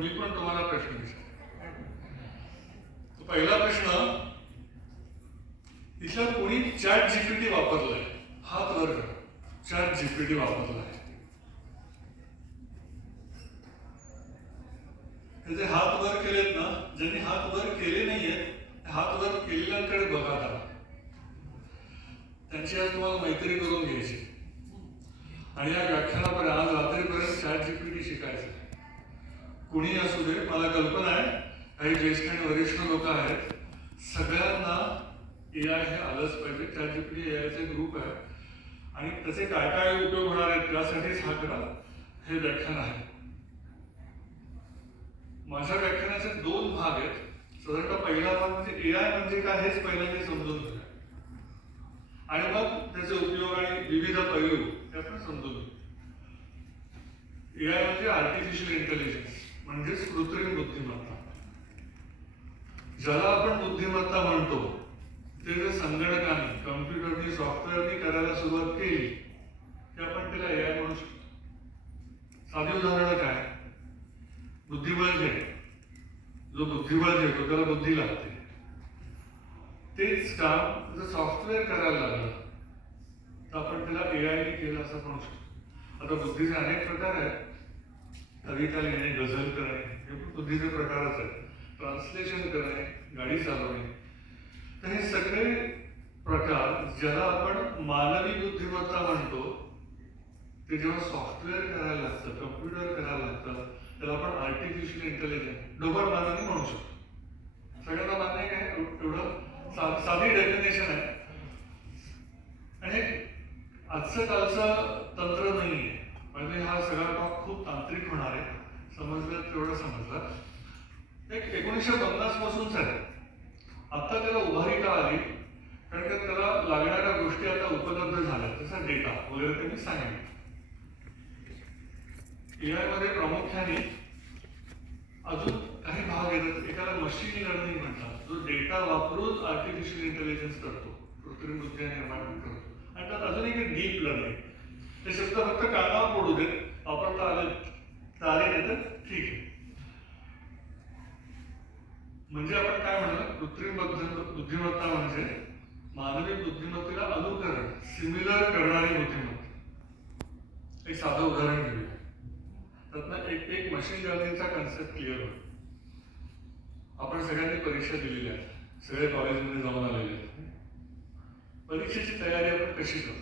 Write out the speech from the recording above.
मी पण तुम्हाला प्रश्न विचारतो. पहिला प्रश्न, इथला कोणी चॅट जीपीटी वापरलाय? हात वर करा. चॅट जीपीटी वापरलाय. त्याचे हात वर केलेत ना, ज्यांनी हात वर केले नाहीयेत हात वर केलेल्यांकडे बघा आता. त्यांची आज तुम्हाला मैत्री करून घ्यायची आणि या व्याख्यानापर्यंत आज रात्रीपर्यंत चॅट जीपीटी शिकायचं. कुणी असू दे, मला कल्पना आहे काही ज्येष्ठ आणि वरिष्ठ लोक आहेत, सगळ्यांना एआय हे आलंच पाहिजे. चॅट जीपीटी एआयचे ग्रुप आहे आणि त्याचे काय काय उपयोग होणार आहेत त्यासाठीच हे व्याख्यान आहे. माझ्या व्याख्यानाचे 2 भाग आहेत. साधारणतः पहिला भाग म्हणजे एआय म्हणजे काय हेच पहिल्यांदा समजून घेऊया आणि मग त्याचे उपयोग आणि विविध पैलू हे आपण समजून घेऊ. एआय म्हणजे आर्टिफिशियल इंटेलिजन्स, म्हणजेच कृत्रिम बुद्धिमत्ता. ज्याला आपण बुद्धिमत्ता म्हणतो ते जे संगणकाने, कम्प्युटरनी, सॉफ्टवेअरनी करायला सुरुवात केली ते आपण त्याला एआय म्हणू शकतो. साधी उदाहरणं काय? बुद्धिबळ घे. जो बुद्धिबळ घेतो त्याला बुद्धी लागते. तेच काम जर सॉफ्टवेअर करायला लागलं तर आपण त्याला एआयने केलं असं म्हणू शकतो. आता बुद्धीचे अनेक प्रकार आहेत. कविता लिहिणे, गझल करणे हे पण बुद्धीचे प्रकारच आहेत. ट्रान्सलेशन करणे, गाडी चालवणे, तर हे सगळे प्रकार ज्याला आपण मानवी बुद्धिमत्ता म्हणतो ते जेव्हा सॉफ्टवेअर करायला लागतं, कम्प्युटर करायला लागतं, त्याला आपण आर्टिफिशियल इंटेलिजन्स, ढोबळ मानवी म्हणू शकतो. सगळ्यांना मान्य काय? एवढं साधी डेफिनेशन आहे आणि आजचं कालचं तंत्र नाही आहे. म्हणजे हा सगळा टॉक खूप तांत्रिक होणार आहे. समजलं तेवढं समजलं. 1950 पासूनच आहे. आता त्याला उभारी का आली? कारण का त्याला लागणाऱ्या गोष्टी आता उपलब्ध झाल्या, जसा डेटा वगैरे त्यांनी सांगितलं. एआय मध्ये प्रामुख्याने अजून काही भाग येतात. एकाला मशीन लर्निंग म्हणतात, जो डेटा वापरून आर्टिफिशियल इंटेलिजन्स करतो, कृत्रिम बुद्धी निर्माण करतो. आणि त्यात अजून एक डीप लर्निंग. हे शब्द फक्त कानावर पडू देत, वापरता आले नाही तर ठीक आहे. म्हणजे आपण काय म्हणलं, कृत्रिम बुद्धिमत्ता म्हणजे मानवी बुद्धिमत्तेला अनुकरण, सिमिलर करणारी बुद्धिमत्ता. एक साधं उदाहरण घेऊया. त्यातनं एक मशीन लर्निंगचा कन्सेप्ट क्लिअर होतो. आपण सगळ्यांनी परीक्षा दिलेल्या आहेत, सगळे कॉलेजमध्ये जाऊन आलेले आहेत. परीक्षेची तयारी आपण कशी करतो?